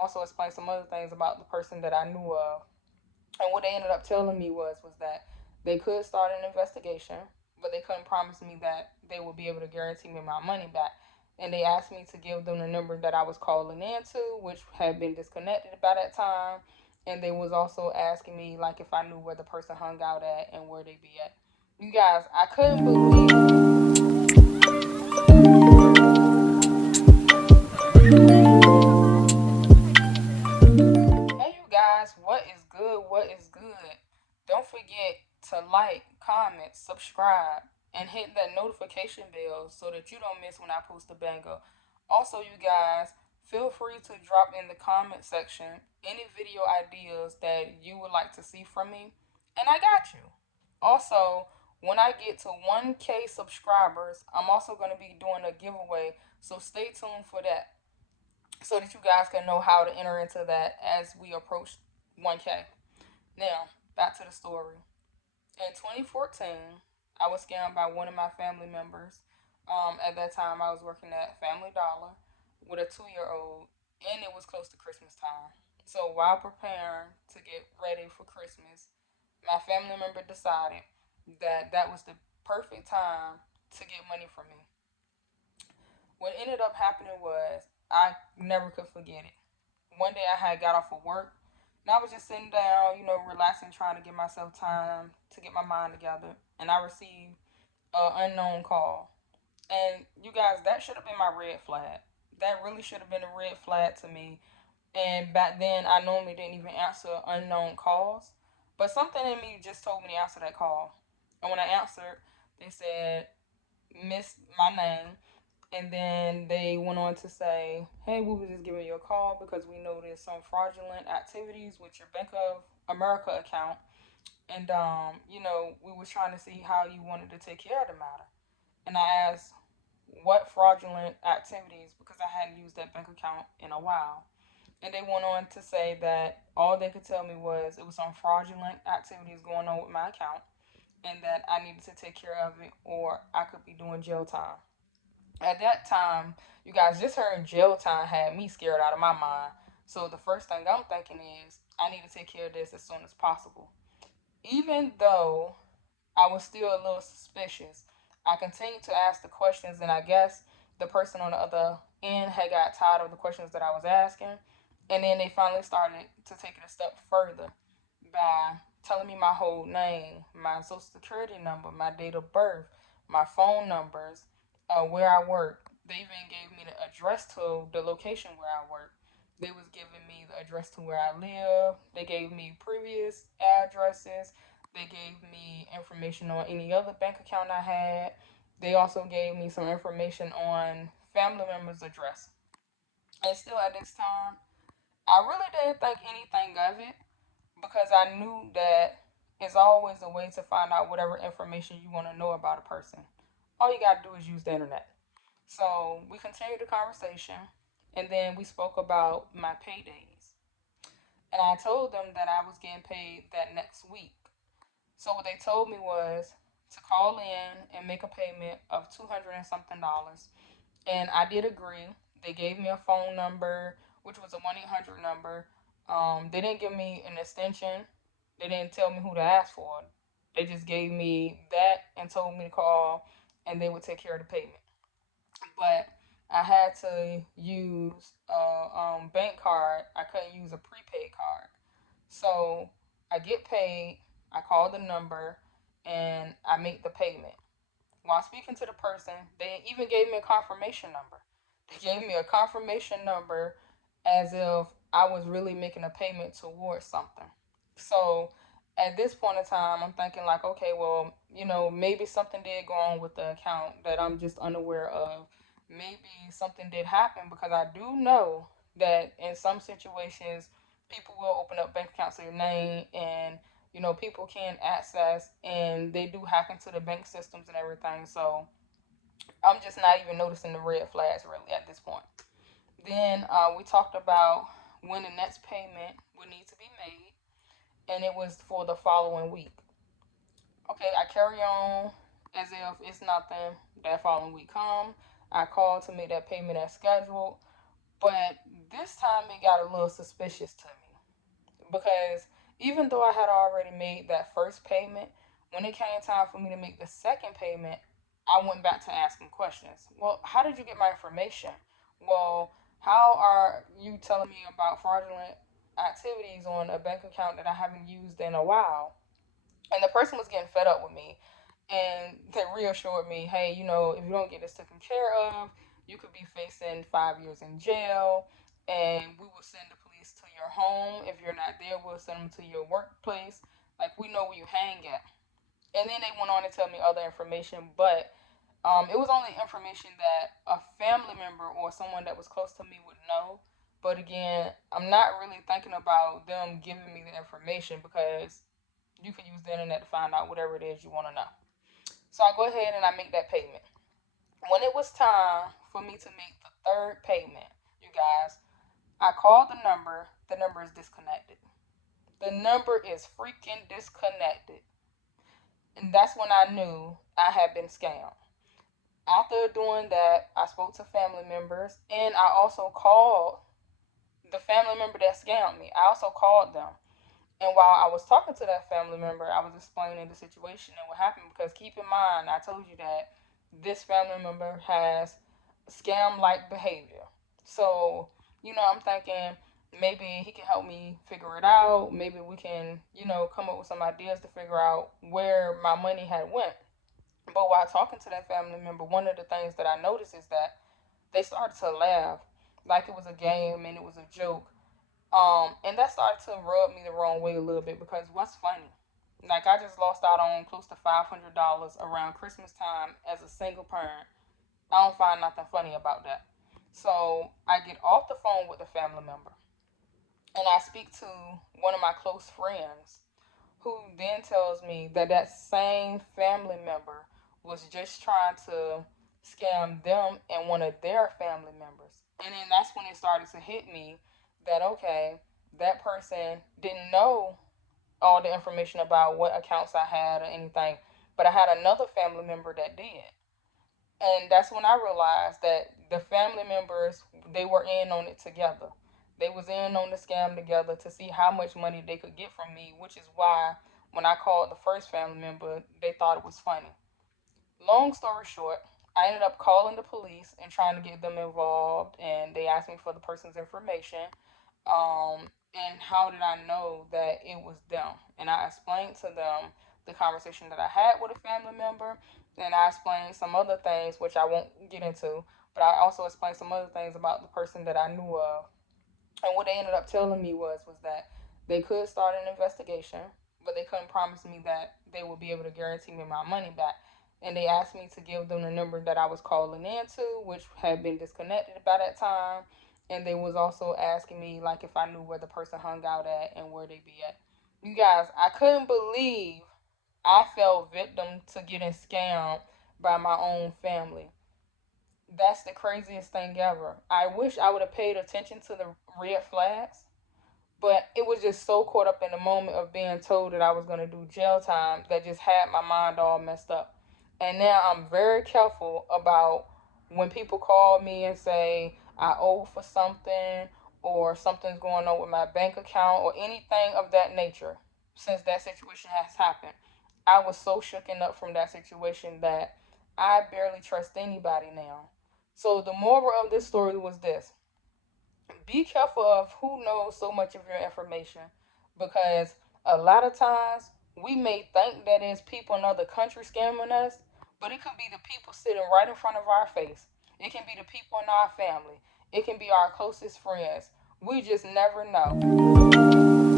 Also explained some other things about the person that I knew of. And what they ended up telling me was that they could start an investigation, but they couldn't promise me that they would be able to guarantee me my money back. And they asked me to give them the number that I was calling into, which had been disconnected by that time. And they was also asking me like if I knew where the person hung out at and where they be at. You guys, I couldn't believe. Hey, you guys, what is good? What is good? Don't forget to like, comment, subscribe, and hit that notification bell so that you don't miss when I post a banger. Also, you guys, feel free to drop in the comment section any video ideas that you would like to see from me, and I got you. Also, when I get to 1K subscribers, I'm also going to be doing a giveaway, so stay tuned for that so that you guys can know how to enter into that as we approach 1K. Now, back to the story. In 2014, I was scammed by one of my family members. At that time, I was working at Family Dollar with a 2 year old, and it was close to Christmas time. So, while preparing to get ready for Christmas, my family member decided that that was the perfect time to get money from me. What ended up happening was I never could forget it. One day I had got off of work and I was just sitting down, relaxing, trying to give myself time to get my mind together. And I received an unknown call. And you guys, that should have been my red flag. That really should have been a red flag to me. And back then, I normally didn't even answer unknown calls. But something in me just told me to answer that call. And when I answered, they said, "Miss my name." And then they went on to say, "Hey, we were just giving you a call because we noticed some fraudulent activities with your Bank of America account. And, we was trying to see how you wanted to take care of the matter." And I asked, "What fraudulent activities?" Because I hadn't used that bank account in a while. And they went on to say that all they could tell me was it was some fraudulent activities going on with my account and that I needed to take care of it or I could be doing jail time. At that time, you guys, just hearing jail time had me scared out of my mind. So the first thing I'm thinking is I need to take care of this as soon as possible. Even though I was still a little suspicious, I continued to ask the questions, and I guess the person on the other end had got tired of the questions that I was asking. And then they finally started to take it a step further by telling me my whole name, my social security number, my date of birth, my phone numbers, where I work. They even gave me the address to the location where I work. They was giving me the address to where I live. They gave me previous addresses. They gave me information on any other bank account I had. They also gave me some information on family members' address. And still at this time, I really didn't think anything of it because I knew that it's always a way to find out whatever information you want to know about a person. All you got to do is use the internet. So we continued the conversation, and then we spoke about my paydays. And I told them that I was getting paid that next week. So what they told me was to call in and make a payment of 200 and something dollars. And I did agree. They gave me a phone number, which was a 1-800 number. They didn't give me an extension. They didn't tell me who to ask for. They just gave me that and told me to call, and they would take care of the payment. But I had to use a bank card. I couldn't use a prepaid card. So I get paid. I call the number, and I make the payment. While speaking to the person, they even gave me a confirmation number. They gave me a confirmation number as if I was really making a payment towards something. So at this point in time, I'm thinking like, okay, well, maybe something did go on with the account that I'm just unaware of. Maybe something did happen because I do know that in some situations, people will open up bank accounts in your name and people can access and they do hack into the bank systems and everything. So I'm just not even noticing the red flags really at this point. Then we talked about when the next payment would need to be made, and it was for the following week. Okay, I carry on as if it's nothing. That following week come, I call to make that payment as scheduled. But This time it got a little suspicious to me because even though I had already made that first payment, when it came time for me to make the second payment, I went back to asking questions. Well, how did you get my information? Well, how are you telling me about fraudulent activities on a bank account that I haven't used in a while? And the person was getting fed up with me. And they reassured me, hey, if you don't get this taken care of, you could be facing 5 years in jail. And we will send the police to your home. If you're not there, we'll send them to your workplace. Like, we know where you hang at. And then they went on to tell me other information, but it was only information that a family member or someone that was close to me would know. But again, I'm not really thinking about them giving me the information because you can use the internet to find out whatever it is you want to know. So I go ahead and I make that payment. When it was time for me to make the third payment, you guys, I called the number. The number is disconnected. The number is freaking disconnected. And that's when I knew I had been scammed. After doing that, I spoke to family members and I also called the family member that scammed me. I also called them. And while I was talking to that family member, I was explaining the situation and what happened because keep in mind, I told you that this family member has scam like behavior. So, I'm thinking maybe he can help me figure it out. Maybe we can, come up with some ideas to figure out where my money had went. But while talking to that family member, one of the things that I noticed is that they started to laugh like it was a game and it was a joke. And that started to rub me the wrong way a little bit because what's funny? Like I just lost out on close to $500 around Christmas time as a single parent. I don't find nothing funny about that. So I get off the phone with the family member and I speak to one of my close friends who then tells me that that same family member was just trying to scam them and one of their family members. And then that's when it started to hit me that, okay, that person didn't know all the information about what accounts I had or anything, but I had another family member that did. And that's when I realized that the family members, they were in on it together. They was in on the scam together to see how much money they could get from me, which is why when I called the first family member, they thought it was funny. Long story short, I ended up calling the police and trying to get them involved, and they asked me for the person's information. And how did I know that it was them? And I explained to them the conversation that I had with a family member, and I explained some other things which I won't get into, but I also explained some other things about the person that I knew of. And what they ended up telling me was that they could start an investigation, but they couldn't promise me that they would be able to guarantee me my money back. And they asked me to give them the number that I was calling into, which had been disconnected by that time. And they was also asking me like if I knew where the person hung out at and where they be at. You guys, I couldn't believe I fell victim to getting scammed by my own family. That's the craziest thing ever. I wish I would have paid attention to the red flags, but it was just so caught up in the moment of being told that I was going to do jail time that just had my mind all messed up. And now I'm very careful about when people call me and say I owe for something or something's going on with my bank account or anything of that nature since that situation has happened. I was so shooken up from that situation that I barely trust anybody now. So the moral of this story was this: be careful of who knows so much of your information because a lot of times we may think that it's people in other countries scamming us, but it could be the people sitting right in front of our face. It can be the people in our family. It can be our closest friends. We just never know.